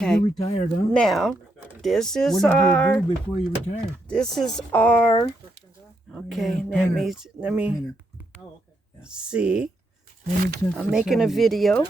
Okay. You retired, huh? Now, this What is did our. you do before you retired? This is our. Okay, Yeah, let me painter. see. Painted since I'm the making a 70s. video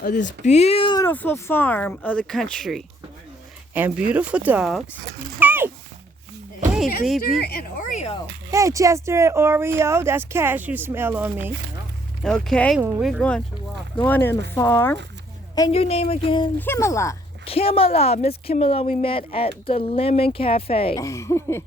of this beautiful farm of the country and beautiful dogs. Hey, hey, Chester baby. and Oreo. Hey, Chester and Oreo. That's cashew smell on me. Okay, when we're going in the farm. And your name again? Kimala. Kimala. Miss Kimala, we met at the Lemon Cafe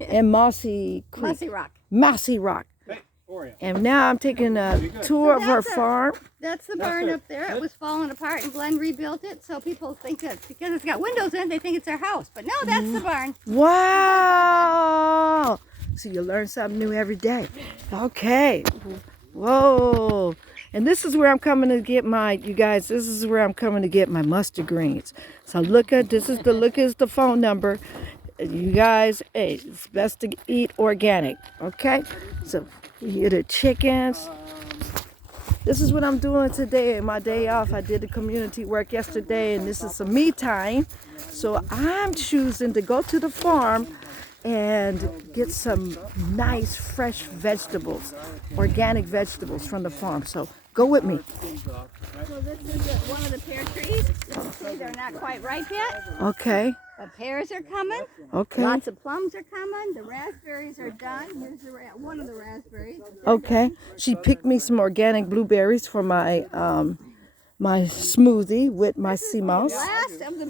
in Mossy Creek. Mossy Rock. Mossy Rock. And now I'm taking a tour of her farm. That's the barn up there. It was falling apart and Glenn rebuilt it. So people think that because it's got windows in it, they think it's their house. But no, that's the barn. Wow. So you learn something new every day. Okay. Whoa. And this is where I'm coming to get my, you guys, this is where I'm coming to get my mustard greens. So look at, this is the phone number. You guys, hey, it's best to eat organic, okay? So here the chickens. This is what I'm doing today, my day off. I did the community work yesterday, and this is some me time. So I'm choosing to go to the farm and get some nice fresh vegetables, organic vegetables from the farm. So go with me. So this is one of the pear trees. See, they're not quite ripe yet. Okay, But pears are coming. okay, Lots of plums are coming. The raspberries are done. Here's one of the raspberries. okay. She picked me some organic blueberries for my my smoothie with my sea moss. Last of the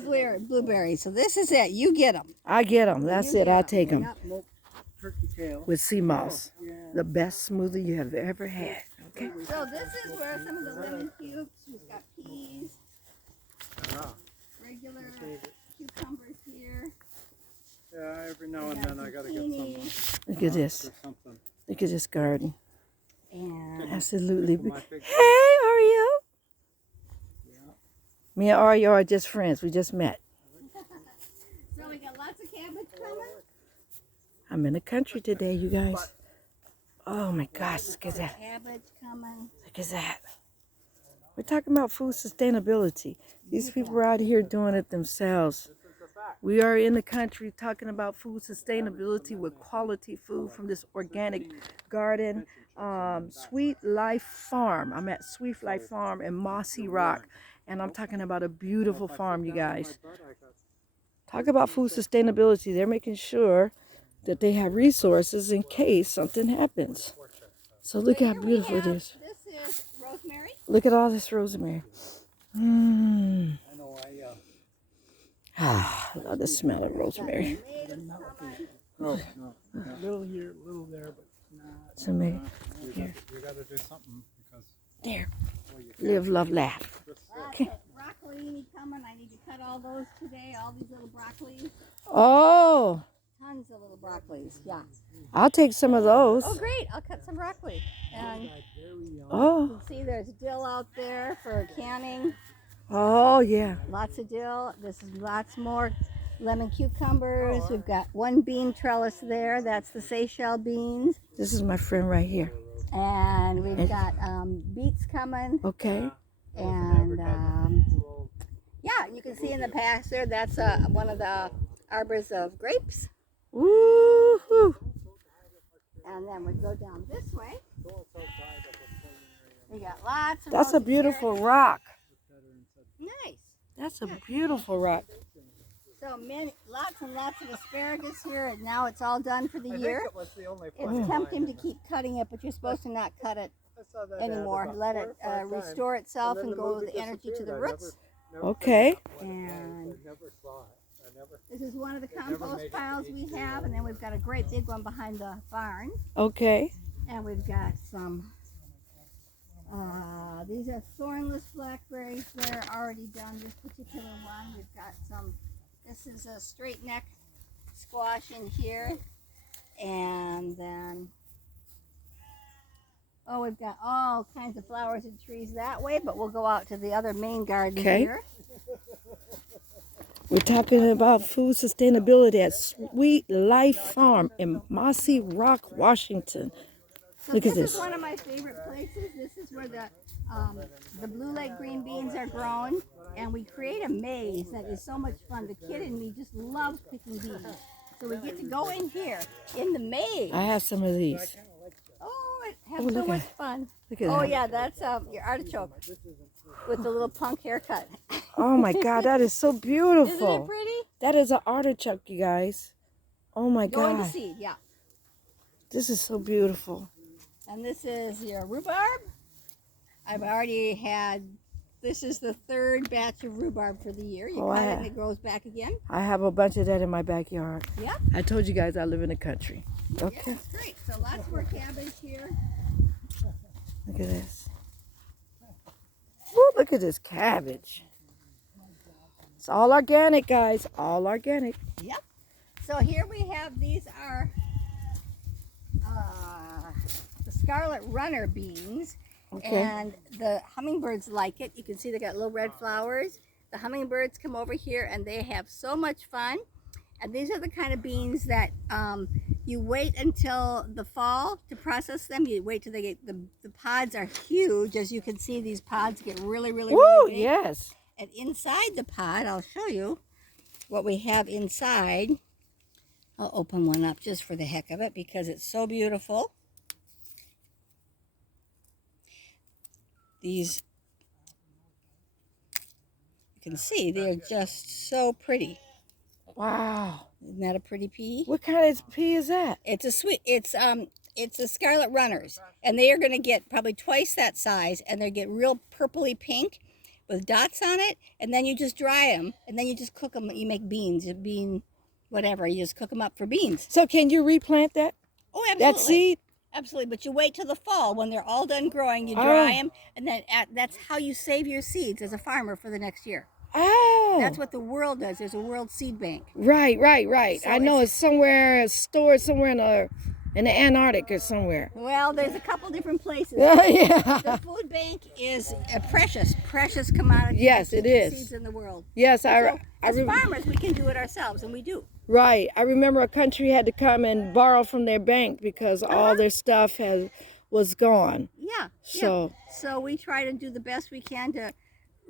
blueberries. So this is it. You get them. I get them. That's it. I take them Turkey tail. with sea moss. The best smoothie you have ever had. Okay. So this is where some of the lemon cubes. We've got peas. Regular cucumbers here. Yeah, every now and then I gotta get some Look at this. or something. Look at this garden. And Absolutely. My big- Hey, Oreo. Me and Oreo are just friends. We just met. so we got lots of cabbage coming. I'm in the country today, you guys. Oh my gosh, look at that. Cabbage coming. Look at that. We're talking about food sustainability. These people are out here doing it themselves. We are in the country talking about food sustainability with quality food from this organic garden. Sweet Life Farm. I'm at Sweet Life Farm in Mossy Rock. And I'm talking about a beautiful farm, you guys. Talk about food sustainability. They're making sure that they have resources in case something happens. So look how beautiful it is. This is rosemary. Look at all this rosemary. Mmm. Ah, I love the smell of rosemary. Oh, no. Little here, little there, but So maybe here, You gotta do something because there. well, you Live, love, laugh. Lots of broccoli coming. I need to cut all those today. All these little broccolis. Oh, Tons of little broccolis. Yeah. I'll take some of those. Oh, great. I'll cut some broccoli. And you Oh, can see there's dill out there for canning. oh yeah. Lots of dill. This is lots more lemon cucumbers. We've got one bean trellis there. That's the Seychelles beans. This is my friend right here. And we've got beets coming. Okay. And yeah, you can see in the past there, that's one of the arbors of grapes. Woo-hoo. And then we go down this way. We got lots of That's a beautiful rock. Nice. That's a beautiful rock. So lots and lots of asparagus here, and now it's all done for the year. it was the only It's tempting to keep cutting it, but you're supposed to not cut it anymore. Let it restore itself and go with the energy to the roots. Okay. And Never saw it. I never. this is one of the compost piles we have, and then we've got a great big one behind the barn. Okay. And we've got some, these are thornless blackberries. They're already done, this particular one. We've got some, this is a straight neck squash in here. And then, oh, we've got all kinds of flowers and trees that way, but we'll go out to the other main garden Okay. here. We're talking about food sustainability at Sweet Life Farm in Mossy Rock, Washington. So Look at this this. is one of my favorite places. This is where the The blue leg green beans are grown, and we create a maze that is so much fun. The kid in me just loves picking beans. So we get to go in here in the maze. I have some of these. Oh, have Oh, so look much at- fun. Look at Oh that. yeah, that's your artichoke with the little punk haircut. Oh my God, that is so Isn't it beautiful. pretty? That is an artichoke, you guys. Oh my Going to God, seed, yeah. this is so beautiful. And this is your rhubarb. I've already had, this is the third batch of rhubarb for the year. You Oh, cut I it have- and it grows back again. I have a bunch of that in my backyard. Yep. I told you guys I live in the country. Yeah, Okay, it's great. So lots more cabbage here. look at this. Woo, look at this cabbage. It's all organic, guys. All organic. Yep. So here we have, these are the scarlet runner beans. Okay. And the hummingbirds like it. You can see they got little red flowers. The hummingbirds come over here and they have so much fun. And these are the kind of beans that you wait until the fall to process them. You wait till they get, the pods are huge. As you can see, these pods get really, really, Woo, really big. yes. And inside the pod, I'll show you what we have inside. I'll open one up just for the heck of it because it's so beautiful. These, you can see, they're just so pretty. Wow. Isn't that a pretty pea? What kind of pea is that? It's a sweet, it's the scarlet runners, and they are going to get probably twice that size, and they get real purpley pink with dots on it, and then you just dry them, and then you just cook them. You make beans, a bean, whatever. You just cook them up for beans. So can you replant that? Oh, absolutely. That seed? Absolutely, but you wait till the fall when they're all done growing. You dry Oh. them, and then that's how you save your seeds as a farmer for the next year. Oh. That's what the world does. There's a world seed bank. Right. So I know it's somewhere, stored somewhere in the Antarctic or somewhere. Well, there's a couple different places. Yeah. The food bank is a precious commodity. Yes, it is. Seeds in the world. Yes, So, as farmers, we can do it ourselves, and we do. right. I remember a country had to come and borrow from their bank because all their stuff was gone. Yeah. So So we try to do the best we can to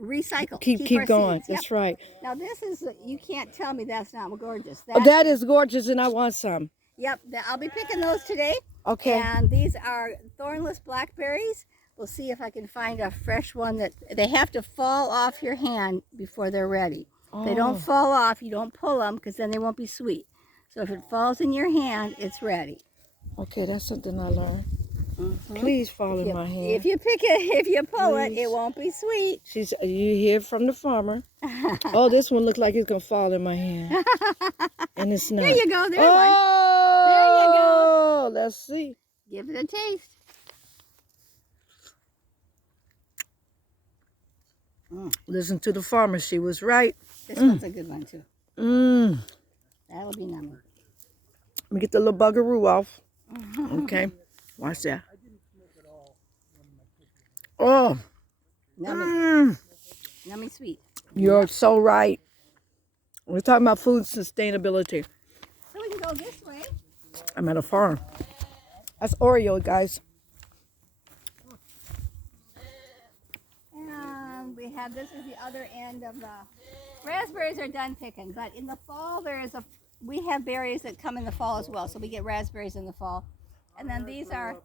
recycle. keep our going. seeds. Yep. That's right. Now this is, you can't tell me that's not gorgeous. Oh, that is gorgeous, and I want some. Yep, I'll be picking those today. Okay. And these are thornless blackberries. We'll see if I can find a fresh one that, they have to fall off your hand before they're ready. If they don't fall off, you don't pull them because then they won't be sweet. So if it falls in your hand, it's ready. Okay, that's something I learned. Please fall in my hand. If you pick it, if you pull it, Please. it won't be sweet. You hear from the farmer. Oh, this one looks like it's gonna fall in my hand, and it's not. There you go. There's one. Oh, There you go. Let's see. Give it a taste. Listen to the farmer. She was right. This one's a good one too. Mmm. That'll be nummy. Let me get the little bugaroo off. Okay. Watch that. Oh. Nummy, Mm. nummy sweet. You're so right. We're talking about food sustainability. So we can go this way. I'm at a farm. That's Oreo, guys. And we have, this is the other end of the, raspberries are done picking, but in the fall we have berries that come in the fall as well, so we get raspberries in the fall. And then these are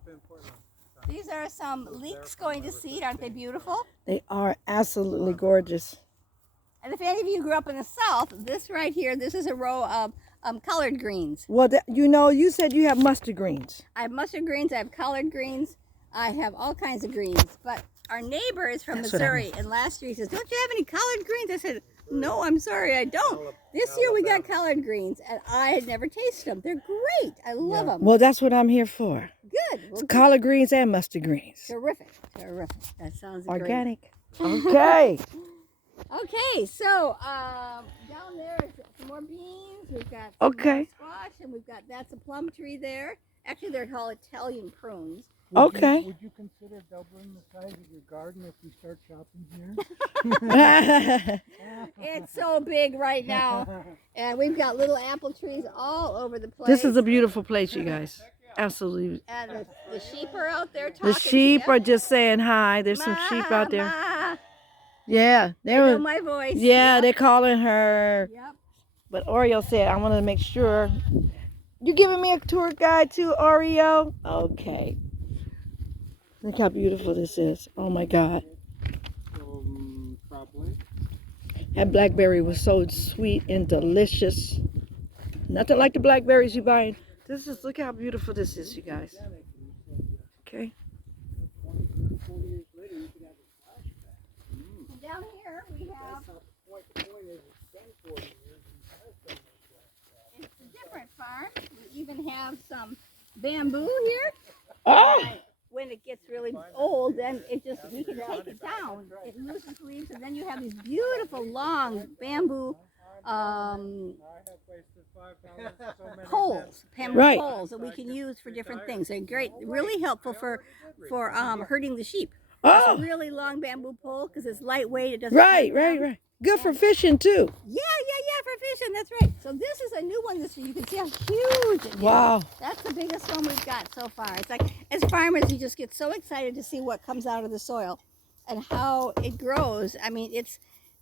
some leeks going to seed. Aren't they beautiful? They are absolutely gorgeous. And if any of you grew up in the South, this right here, this is a row of collard greens. Well, you said you have mustard greens. I have mustard greens, I have collard greens, I have all kinds of greens. But our neighbor is from That's what I Missouri, and last year he says, "Don't you have any collard greens?" I said, "No, I'm sorry, I don't." This year we got collard greens, and I had never tasted them. They're great. I love them. Well, that's what I'm here for. Good. Well, Collard greens and mustard greens. terrific. That sounds great. Organic. Okay. Okay, so down there is some more beans. We've got some Okay. more squash, and that's a plum tree there. Actually, they're called Italian prunes. Okay. Would you consider doubling the size of your garden if we start shopping here? It's so big right now, and we've got little apple trees all over the place. This is a beautiful place, you guys. Absolutely. And the sheep are out there talking. The sheep to are you. just saying hi. There's some sheep out there. Ma. Yeah, They know my voice. yeah, Yep. they're calling her. Yep. But Oreo said, I want to make sure. You giving me a tour guide too, Oreo? Okay. Look how beautiful this is. Oh my God. Probably. That blackberry was so sweet and delicious. Nothing like the blackberries you buy. This is, look how beautiful this is, you guys. Okay. And down here we have. It's a different farm. We even have some bamboo here. Oh! When it gets really old, then we can take it down. It loses leaves, and then you have these beautiful long bamboo I have wasted $5 so many poles, bamboo Right. poles that we can use for different things. They're great, really helpful for herding the sheep. It's Oh! a really long bamboo pole because it's lightweight. It doesn't. Right, break right, down. right. Good for fishing too. Yeah, for fishing. That's right. So this is a new one this year. You can see how huge it is. Wow. That's the biggest one we've got so far. It's like, as farmers, you just get so excited to see what comes out of the soil and how it grows. I mean,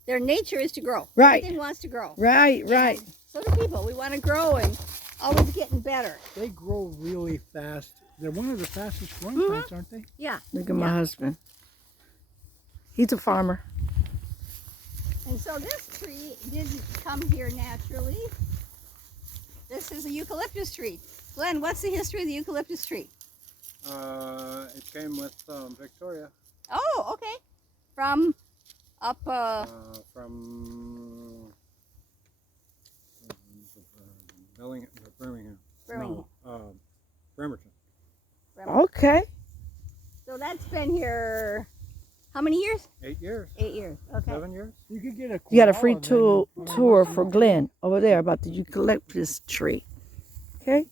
their nature is to grow. Right. Everything wants to grow. Right, right. And so do people. We want to grow and always getting better. They grow really fast. They're one of the fastest growing Mhm. plants, aren't they? Yeah. Look at my husband. He's a farmer. And so this tree didn't come here naturally. This is a eucalyptus tree. Glenn, what's the history of the eucalyptus tree? It came with Victoria Oh, okay. From up, from Birmingham. Birmingham. No, Bremerton. Okay. So that's been here, how many years? 8 years. 8 years. Okay. 7 years. You could get a. You got a free koala then. tour for Glenn over there about the eucalyptus tree. Okay?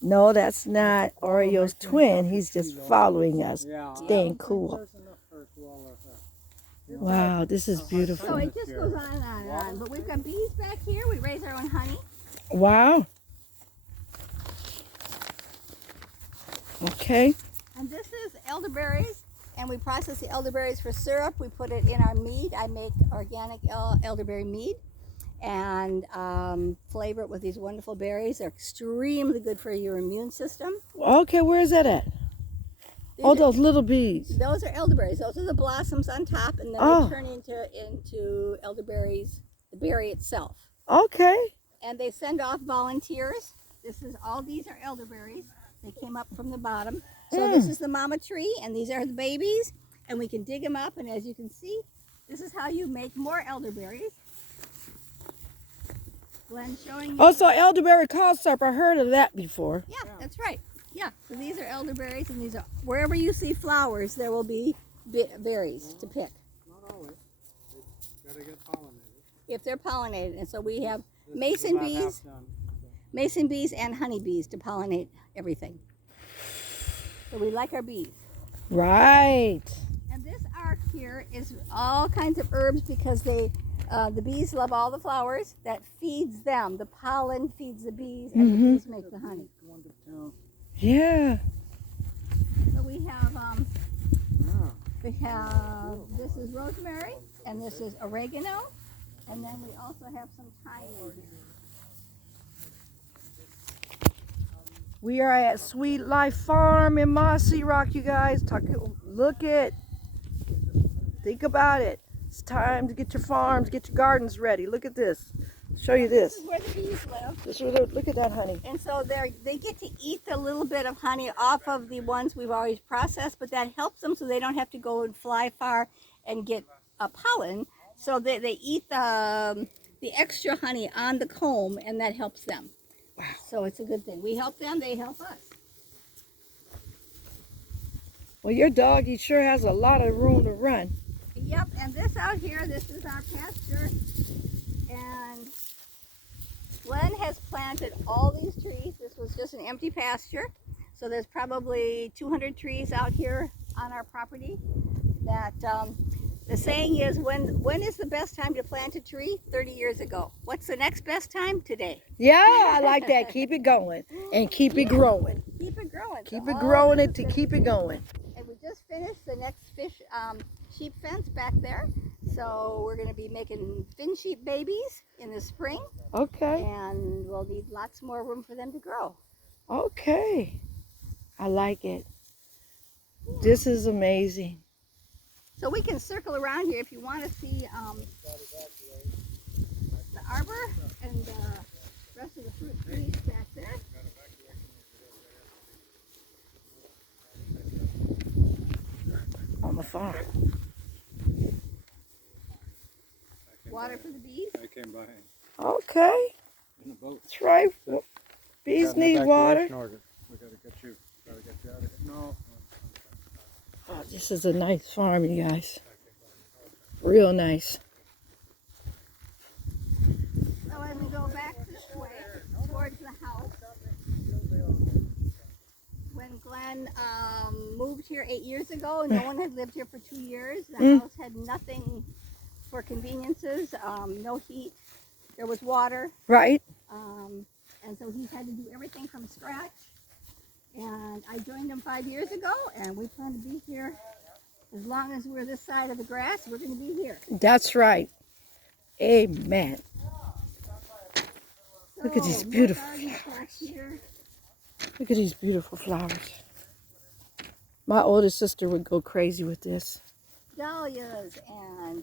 No, that's not Oreo's twin. He's just following us, Yeah. staying cool. There's enough for a koala there. Wow, this is So beautiful. it just goes on and on and on. But we've got bees back here. We raise our own honey. Wow. Okay. And this is elderberries. And we process the elderberries for syrup. We put it in our mead. I make organic elderberry mead. And flavor it with these wonderful berries. They're extremely good for your immune system. Okay, where is that at? These Oh, are- those little bees. Those are elderberries. Those are the blossoms on top, and then Oh. they turn into elderberries, the berry itself. Okay. And they send off volunteers. All these are elderberries. They came up from the bottom. So this is the mama tree, and these are the babies, and we can dig them up. And as you can see, this is how you make more elderberries. Glenn showing you. Also, elderberry cough syrup. I heard of that before. Yeah, that's right. Yeah, so these are elderberries, and these are wherever you see flowers, there will be berries to pick Not always. They gotta get pollinated. if they're pollinated. And so we have This is mason about half bees, done. mason bees, and honeybees to pollinate everything. So we like our bees. Right. And this arc here is all kinds of herbs because the bees love all the flowers. That feeds them. The pollen feeds the bees, and the bees make the honey. Going to town. Yeah. So we have Yeah. this is rosemary, and this is oregano, and then we also have some thyme in here. We are at Sweet Life Farm in Mossy Rock, you guys. Look at, think about it. It's time to get your farms, get your gardens ready. Look at this. Show you This this. is where the bees live. This is where look at that honey. And so they get to eat the little bit of honey off of the ones we've always processed, but that helps them so they don't have to go and fly far and get pollen. So they eat the extra honey on the comb, and that helps them. Wow. So it's a good thing. We help them, they help us. Well, your doggy sure has a lot of room to run. Yep, and this out here, this is our pasture. And Glenn has planted all these trees. This was just an empty pasture. So there's probably 200 trees out here on our property. That the saying is, when is the best time to plant a tree? 30 years ago. What's the next best time? Today. Yeah, I like that. Keep it going and keep it growing. Keep it growing. Keep So it all growing this it is to gonna keep be- it going. And we just finished the next sheep fence back there. So we're going to be making fin sheep babies in the spring, Okay. and we'll need lots more room for them to grow. Okay. I like it. This is amazing. So we can circle around here if you want to see the arbor and the rest of the fruit trees back there. On the farm. Water for the bees. I came by Okay. in a boat. That's right. Bees Got an need water. evacuation order. We gotta get you out of here. No. Oh, this is a nice farm, you guys. Real nice. So as we go back this way towards the house, when Glenn moved here 8 years ago, no one had lived here for 2 years. The house had nothing for conveniences, no heat. There was water, Right? and so he had to do everything from scratch. And I joined him 5 years ago, and we plan to be here as long as we're this side of the grass. We're going to be here. That's right. Amen. Look at these So, more beautiful gardens back here. Look at these beautiful flowers. My oldest sister would go crazy with this. Dahlias and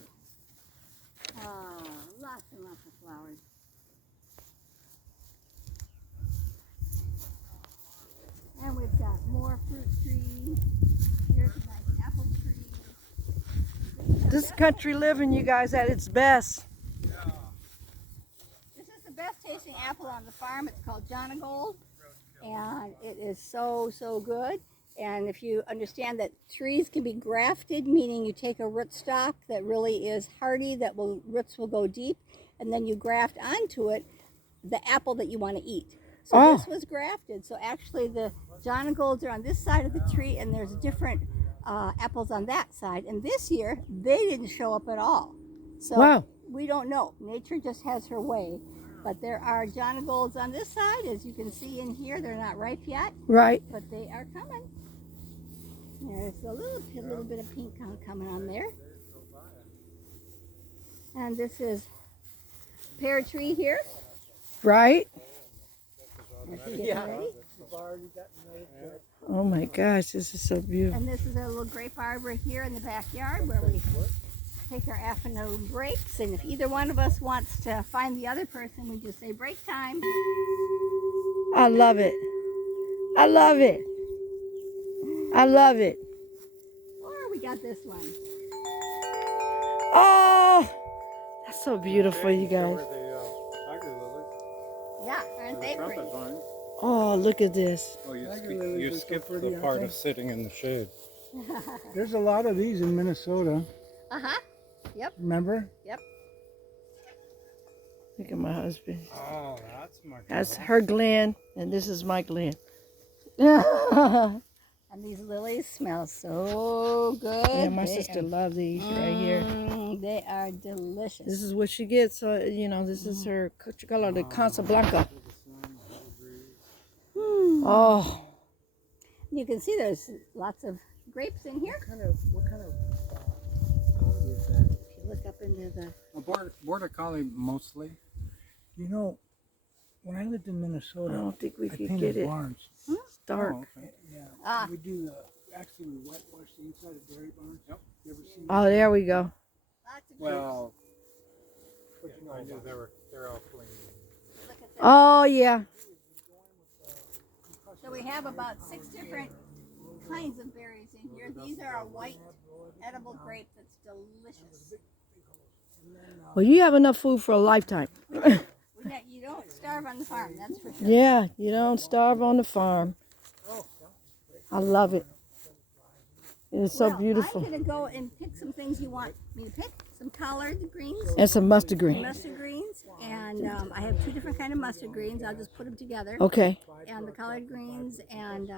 lots and lots of flowers. And we've got more fruit trees. Here's a nice apple tree. This is country living, you guys, at its best. This is the best tasting apple on the farm. It's called Jonagold, and it is so, so good. And if you understand that trees can be grafted, meaning you take a rootstock that really is hardy, roots will go deep, and then you graft onto it the apple that you want to eat. So Oh. this was grafted. So actually the Jonagolds are on this side of the tree, and there's different apples on that side. And this year, they didn't show up at all. So Wow. we don't know. Nature just has her way. But there are Jonagolds on this side, as you can see in here. They're not ripe yet, Right? but they are coming. There's a little bit of pink coming on there. And this is pear tree here. Right? As we get ready. We've already gotten those. Oh my gosh, this is so beautiful. And this is a little grape arbor here in the backyard where we take our afternoon breaks. And if either one of us wants to find the other person, we just say break time. I love it. I love it. I love it. Or we got this one. Oh, that's so beautiful, you Show guys. her the tiger lilies. Yeah, aren't they And the pretty? trumpet vines. Oh, look at this. Oh, you, Tiger lilies you are so skipped pretty, the aren't part they? of sitting in the shade. There's a lot of these in Minnesota. Uh-huh. Yep, Remember? yep. Look at my husband. Oh, that's my That's girl. her Glenn, and this is my Glenn. And these lilies smell so good. Yeah, my They sister are- loves these right here. They are delicious. This is what she gets. This is her color, the Casablanca. Oh, You can see there's lots of grapes in here. What kind of quality is that? If you look up into the... A border collie mostly. You know, when I lived in I Minnesota, don't think we I could painted get it. barns. It's dark. Oh, okay. Yeah. Ah. We do actually we whitewash the inside of dairy barns. Yep. You ever seen Oh, there we go. Lots of Well, what you know I knew about? they're all clean. grapes. Look at this. Oh, yeah. So we have about 6 different kinds of berries in here. These are a white edible grape that's delicious. Well, you have enough food for a lifetime. You don't starve on the farm, that's for sure. Yeah, you don't starve on the farm. I love it. It's so Well, beautiful. I'm going to go and pick some things you want me to pick. Some collard greens, And some mustard green. mustard greens, and I have 2 different kind of mustard greens. I'll just put them together. Okay. And the collard greens, and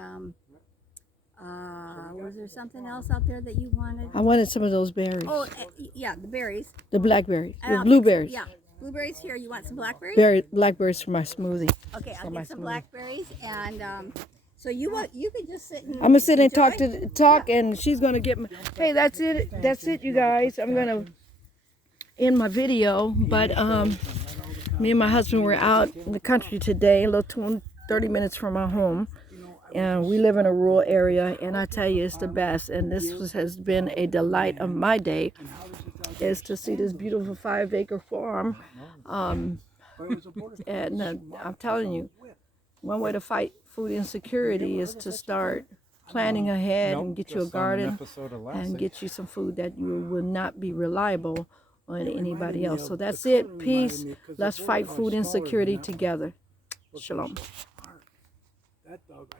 was there something else out there that you wanted? I wanted some of those berries. Oh, yeah, the berries. The blackberries. And The I'll blueberries. pick some- yeah, blueberries here. You want some blackberries? Blackberries for my smoothie. Okay, I'll for my get some smoothie. blackberries, and So you could just sit and I'm gonna sit and talk enjoy. and she's gonna get my. Hey, that's it. That's it, you guys. I'm gonna end my video, but me and my husband were out in the country today, a little 30 minutes from our home. And we live in a rural area, and I tell you, it's the best. And has been a delight of my day, is to see this beautiful 5-acre farm. And I'm telling you, one way to fight food insecurity is to start planning ahead and get you a garden and get you some food that you will not be reliable on anybody else. So that's it. Peace. Let's fight food insecurity together. Shalom. That dog,